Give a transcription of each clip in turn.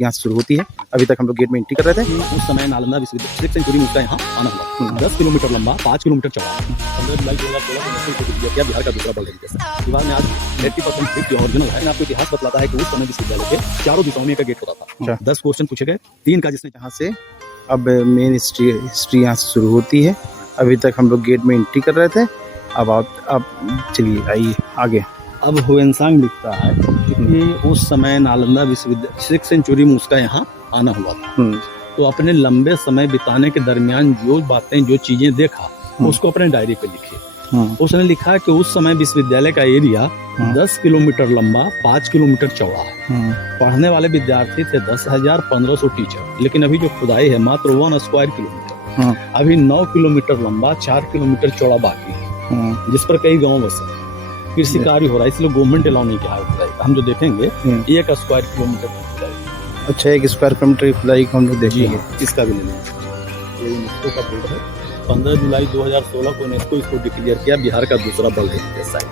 यहाँ से शुरू होती है। अभी तक हम लोग गेट में एंट्री कर रहे थे। उस समय नालंदा विश्वविद्यालय 6th सेंचुरी में उसका यहाँ आना हुआ। 10 किलोमीटर लंबा, 5 किलोमीटर चौड़ा। 15 जुलाई 2016 को नेशनल विश्वविद्यालय किया बिहार का दूसरा बल है। दीवार में आज 80% ब्रिक जो ओरिजिनल है। आपको इतिहास बतलाता है कि उस समय विश्वविद्यालय के चारों दिशाओं में एक गेट होता था। 10 क्वेश्चन पूछे गए, 3 का जिसने यहाँ से अब मेन हिस्ट्री यहाँ से शुरू होती है। अभी तक हम लोग गेट में एंट्री कर रहे थे। अब चलिए आइए आगे। अब हुएनसांग लिखता है कि उस समय नालंदा विश्वविद्यालय 6th सेंचुरी में उसका यहाँ आना हुआ था। तो अपने लंबे समय बिताने के दरमियान जो बातें जो चीजें देखा उसको अपने डायरी पे लिखी। उसने लिखा कि उस समय विश्वविद्यालय का एरिया 10 किलोमीटर लंबा, 5 किलोमीटर चौड़ा है। पढ़ने वाले विद्यार्थी थे 10,1500 टीचर, लेकिन अभी जो खुदाई है मात्र 1 स्क्वायर किलोमीटर। अभी 9 किलोमीटर लंबा, 4 किलोमीटर चौड़ा बाकी है, जिस पर कई गाँव बसे। कृषि कार्य हो रहा है, इसलिए गवर्नमेंट अलाउ नहीं किया है। हम जो देखेंगे 1 स्क्वायर किलोमीटर की खुदाई। अच्छा, 1 स्क्वायर किलोमीटर की खुदाई को हम लोग देखेंगे। इसका भी ले लेंगे। ये यूनेस्को का बोर्ड है। 15 जुलाई 2016 को यूनेस्को इसको डिक्लेयर किया बिहार का दूसरा वर्ल्ड हेरिटेज साइट।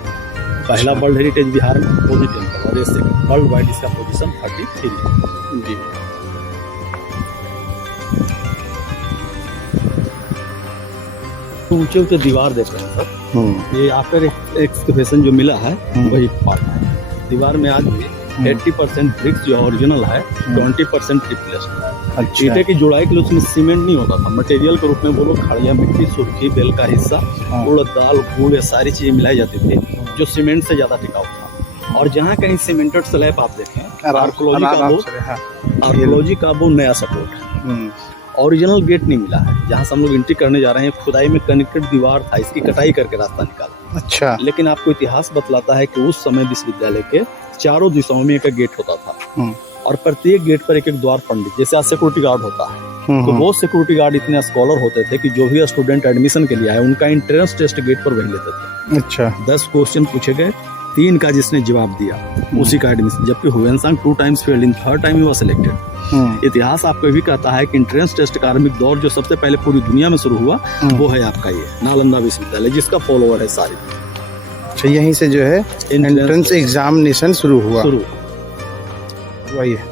पहला वर्ल्ड हेरिटेज बिहार में बोधि टेम्पल, और ये सेकंड वर्ल्ड वाइड इसका पोजीशन 33 है। जी ऊंचे ऊंचे दीवार देख रहे हैं सर। ये आफ्टर एक्सकवेशन जो मिला है वही पार्ट है। दीवार में आज भी 80% ब्रिक्स जो ओरिजिनल है, 20% रिप्लेस्ड है। ईंटे की जुड़ाई के लिए उसमें सीमेंट नहीं होता था। मटेरियल के रूप में वो लोग खड़िया मिट्टी, सुर्खी, बेल का हिस्सा, उड़द दाल, गुड़, ये सारी चीजें मिलाई जाती थी जो सीमेंट से ज्यादा टिकाऊ था। और जहाँ कहीं सीमेंटेड स्लैब आप देखें, आर्कोलॉजी का वो नया सपोर्ट है। ओरिजिनल गेट नहीं मिला है। जहाँ से हम लोग एंट्री करने जा रहे हैं, खुदाई में कनेक्टेड दीवार था, इसकी कटाई करके रास्ता निकाला। अच्छा, लेकिन आपको इतिहास बतलाता है कि उस समय विश्वविद्यालय के चारों दिशाओं में एक गेट होता था, और प्रत्येक गेट पर एक एक द्वार पंडित, जैसे आज सिक्योरिटी गार्ड होता है। तो वो सिक्योरिटी गार्ड इतने स्कॉलर होते थे कि जो भी स्टूडेंट एडमिशन के लिए आए उनका एंट्रेंस टेस्ट गेट पर वही लेते थे। अच्छा, 10 क्वेश्चन पूछे गए, 3 का जिसने जवाब दिया उसी का एडमिशन। जबकि हुएनसांग 2 टाइम्स फेल्ड, इन 3rd टाइम ही वो सिलेक्टेड। इतिहास आपको भी कहता है कि एंट्रेंस टेस्ट का आरंभिक दौर जो सबसे पहले पूरी दुनिया में शुरू हुआ वो है आपका ये नालंदा विश्वविद्यालय, जिसका फॉलोअर है सारी। अच्छा, यहीं से जो है एंट्रेंस एग्जामिनेशन शुरू हुआ। वही है।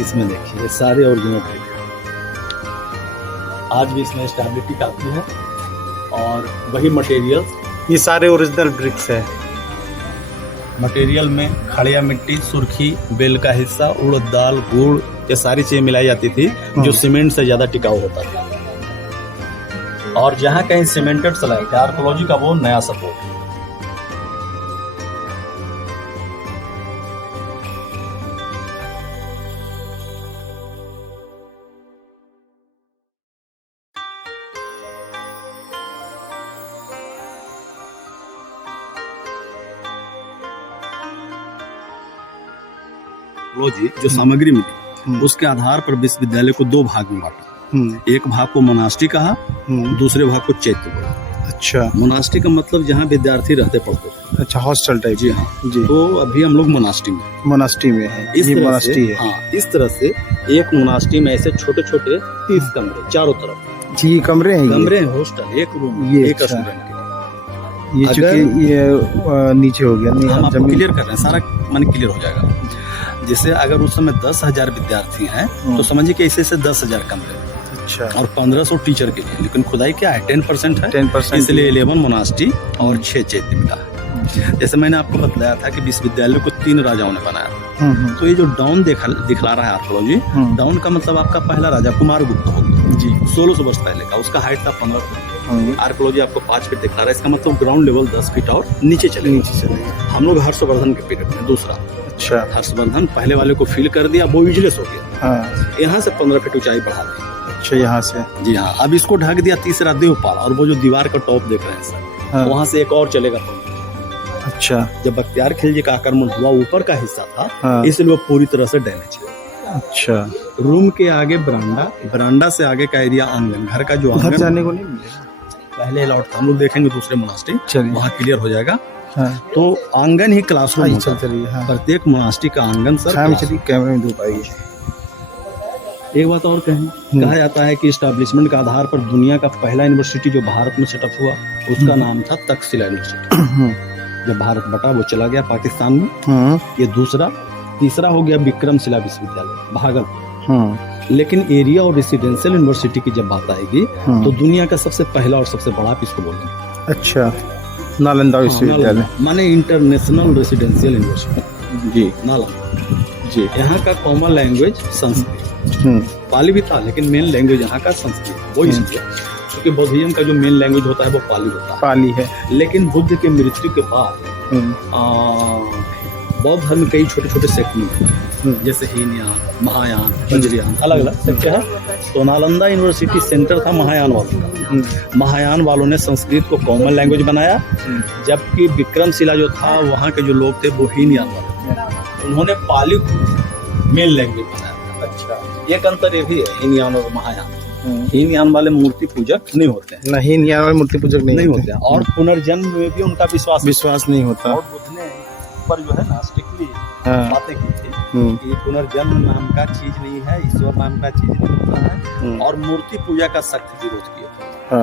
इसमें देखिए सारे ओरिजिनल है। आज भी इसमें स्टेबिलिटी काफी है, और वही मटेरियल, ये सारे ओरिजिनल ब्रिक्स है। मटेरियल में खड़िया मिट्टी, सुर्खी, बेल का हिस्सा, उड़द दाल, गुड़, ये सारी चीजें मिलाई जाती थी जो सीमेंट से ज्यादा टिकाऊ होता था। और जहाँ कहीं सीमेंटेड स्लैब है, आर्कोलॉजी का वो नया सपोर्ट है। जो सामग्री मिली उसके आधार पर विश्वविद्यालय को 2 भाग में बांटा। एक भाग को मोनास्ट्री कहा, दूसरे भाग को चैत्य बोला। अच्छा, मोनास्ट्री का मतलब जहाँ विद्यार्थी रहते पढ़ते थे। अच्छा, हॉस्टल टाइप। जी हाँ जी। तो अभी हम लोग मोनास्ट्री में है। इस मोनास्ट्री है। हाँ, इस तरह से एक मोनास्ट्री में ऐसे छोटे छोटे 30 कमरे चारों तरफ। जी, कमरे हैं, हॉस्टल, एक रूम, एक स्टूडेंट के। ये चूंकि ये नीचे हो गया, नहीं हम आपको क्लियर कर रहे हैं, सारा मन क्लियर हो जाएगा। जैसे अगर उस समय 10,000 विद्यार्थी हैं तो समझिए कि ऐसे से 10,000 कमरे। अच्छा, और 1500 टीचर के लिए। लेकिन खुदाई क्या है, 10% है, 10%, इसलिए 11 मोनास्ट्री और 6 चैत्य मिला है। जैसे मैंने आपको बतलाया था कि विश्वविद्यालय को 3 राजाओं ने बनाया था। तो ये जो डाउन दिखला रहा है आर्कोलॉजी, डाउन का मतलब आपका पहला राजा कुमारगुप्त हो गया जी, 1600 वर्ष पहले का। उसका हाइट था 15 फीट। आर्कोलॉजी आपको 5 फीट दिखला रहा है, इसका मतलब ग्राउंड लेवल 10 फीट और नीचे चले। हम लोग हर्षवर्धन के पीरियड में दूसरा। अच्छा, हर्षवर्धन पहले वाले को फील कर दिया, वो यूजलेस हो गया। यहाँ से 15 फीट ऊंचाई बढ़ा दी। अच्छा, यहाँ से। जी हाँ, अब इसको ढक दिया तीसरा देवपाल, और वो जो दीवार का टॉप देख रहे हैं सर, वहाँ से एक और चलेगा 15। अच्छा, जब बख्तियार खिलजी का आक्रमण हुआ, ऊपर का हिस्सा था, इसलिए वो पूरी तरह से डैमेज है। अच्छा, रूम के आगे बरांडा से आगे का एरिया आंगन, घर का जो आंगन जाने को नहीं मिलेगा। पहले अलाउड था, हम लोग देखेंगे दूसरे मोनास्ट्री, वहाँ क्लियर हो जाएगा। तो आंगन ही क्लासरूम होता है। प्रत्येक मोनास्ट्री का आंगन सर कैमरे में धूप आएगी। एक बात और कहा जाता है कि इस्टेब्लिशमेंट के आधार पर दुनिया का पहला यूनिवर्सिटी जो भारत में सेटअप हुआ उसका नाम था तक्षशिला यूनिवर्सिटी। जब भारत बटा वो चला गया पाकिस्तान में। ये दूसरा, तीसरा हो गया विक्रमशिला विश्वविद्यालय भागलपुर। हम्म लेकिन एरिया और रेसिडेंशियल यूनिवर्सिटी की जब बात आएगी तो दुनिया का सबसे पहला और सबसे बड़ा आप इसको बोलेंगे। अच्छा, नालंदा विश्वविद्यालय। माने इंटरनेशनल रेसिडेंशियल यूनिवर्सिटी जी नालंदा। जी। यहाँ का कॉमन लैंग्वेज संस्कृत, पाली भी था लेकिन मेन लैंग्वेज यहाँ का संस्कृत। वो इसलिए क्योंकि बौद्धिज्म का जो मेन लैंग्वेज होता है वो पाली होता है। पाली है। लेकिन बुद्ध के मृत्यु के बाद बौद्ध धर्म कई छोटे छोटे सेक्ट में जैसे हीनयान, महायान, वज्रयान, अलग अलग सेक्ट है। तो नालंदा यूनिवर्सिटी सेंटर था महायान वालों का। महायान वालों ने संस्कृत को कॉमन लैंग्वेज बनाया, जबकि विक्रमशिला जो था वहाँ के जो लोग थे वो हीनयान वाले, उन्होंने पाली को मेन लैंग्वेज बनाया। अच्छा, एक अंतर ये भी है हीनयान और महायान। हीनयान वाले मूर्ति पूजक नहीं होते हैं, नहीं हीनयान वाले मूर्ति पूजक नहीं होते हैं, और पुनर्जन्म में भी उनका विश्वास नहीं होता। और बुद्ध ने पर जो है ना स्ट्रिक्टली बातें की थी कि पुनर्जन्म नाम का चीज नहीं है, ईश्वर नाम का चीज नहीं होता है, और मूर्ति पूजा का सख्त विरोध किया था।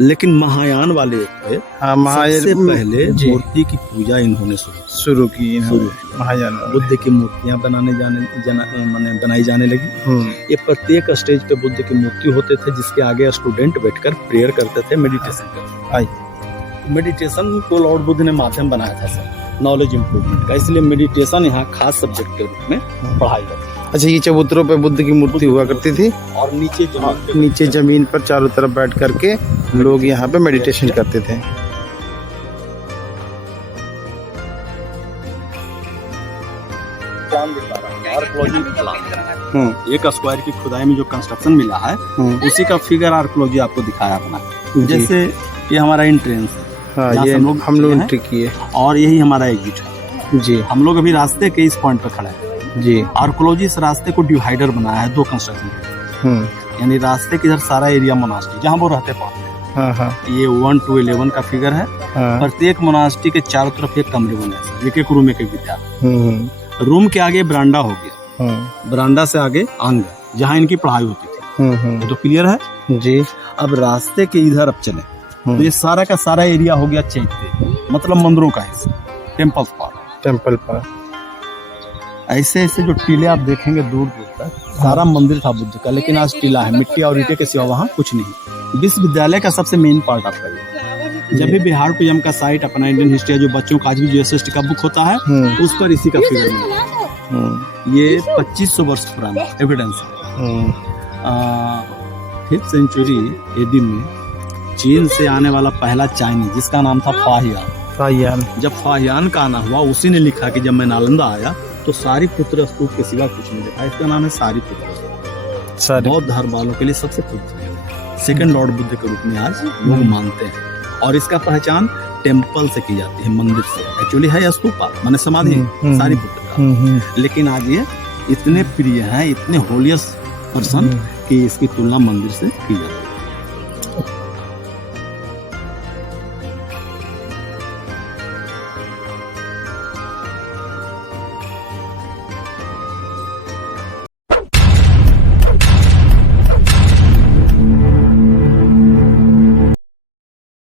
लेकिन महायान वाले थे, सबसे पहले मूर्ति की पूजा इन्होंने शुरू की। महायान बुद्ध की मूर्तियां बनाई जाने लगी। ये प्रत्येक स्टेज पे बुद्ध की मूर्ति होते थे जिसके आगे स्टूडेंट बैठकर प्रेयर करते थे, मेडिटेशन करते थे। मेडिटेशन को लॉर्ड बुद्ध ने माध्यम बनाया था सर नॉलेज इंप्रूवमेंट का, इसलिए मेडिटेशन यहाँ खास सब्जेक्ट के रूप में पढ़ाई जाती है। अच्छा, ये चबूतरों पे बुद्ध की मूर्ति हुआ करती थी और नीचे जमीन पर चारों तरफ बैठ करके लोग यहाँ पे मेडिटेशन करते थे। एक स्क्वायर की खुदाई में जो कंस्ट्रक्शन मिला है उसी का फिगर आर्कोलॉजी आपको दिखाया अपना। जैसे ये हमारा एंट्रेंस है, ये हम लोग एंट्री किए, और यही हमारा एग्जिट है जी। हम लोग अभी रास्ते के इस पॉइंट पर खड़े हैं जी। आर्कोलॉजी इस रास्ते को डिवाइडर बनाया है दो कंस्ट्रक्शन, यानी रास्ते के इधर सारा एरिया मोनास्ट्री जहाँ वो रहते पाते। ये 1 to 11 का फिगर है। प्रत्येक मोनास्ट्री के चारों तरफ एक कमरे बने, एक एक रूम, एक एक विद्यालय। रूम के आगे बरांडा हो गया, बरांडा से आगे आंगन जहाँ इनकी पढ़ाई होती थी। ये तो क्लियर है जी। अब रास्ते के इधर अब चले तो ये सारा का सारा एरिया हो गया चैत्य, मतलब मंदिरों का हिस्सा, टेम्पल पार्क। ऐसे ऐसे जो टीले आप देखेंगे दूर दूर तक, सारा मंदिर था बुद्ध का, लेकिन आज टीला है, मिट्टी और ईंटे के सिवा वहाँ कुछ नहीं। विश्वविद्यालय का सबसे मेन पार्ट आपका ये, जब भी बिहार टूरिज्म का साइट अपना इंडियन हिस्ट्री जो बच्चों का आज भी GSST का बुक होता है उस पर इसी का फिगर मिला। ये 2500 वर्ष पुराना एविडेंस है। 5th सेंचुरी AD में चीन से आने वाला पहला चाइनीज जिसका नाम था फाहियान। जब फाहियान का आना हुआ उसी ने लिखा कि जब मैं नालंदा आया तो सारीपुत्र स्तूप के सिवा कुछ नहीं देखा। इसका नाम है सारीपुत्र। बौद्ध धर्म वालों के लिए सबसे सेकंड लॉर्ड बुद्ध के रूप में आज लोग मानते हैं, और इसका पहचान टेम्पल से की जाती है, मंदिर से। एक्चुअली है स्तूपा माने समाधि सारीपुत्र का, लेकिन आज ये इतने प्रिय है, इतने होलियस्ट पर्सन कि इसकी तुलना मंदिर से की जाती है।